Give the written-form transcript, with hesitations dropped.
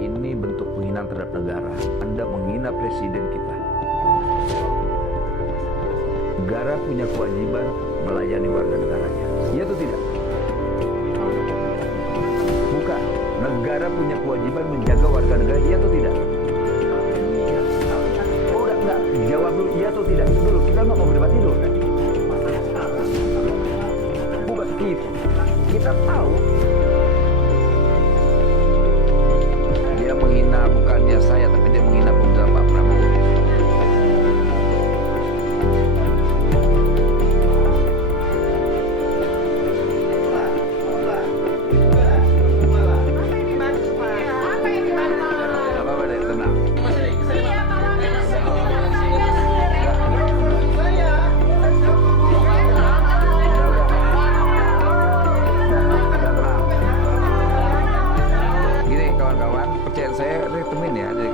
Ini bentuk penghinaan terhadap negara. Anda menghina presiden kita. Negara punya kewajiban melayani warga negaranya. Iya atau tidak? Bukan. Negara punya kewajiban menjaga warga negara. Iya atau tidak? Oh, enggak. Jawab dulu. Iya atau tidak? Itu dulu. Kita mau berdebat dulu. Bukan. Kita tahu. Dia menghina bukannya saya, tapi dia menghina pemerintahan Pak Prabowo. Apa-apa deh, tenang. Gini kawan-kawan, percaya saya, ini temen ya, dari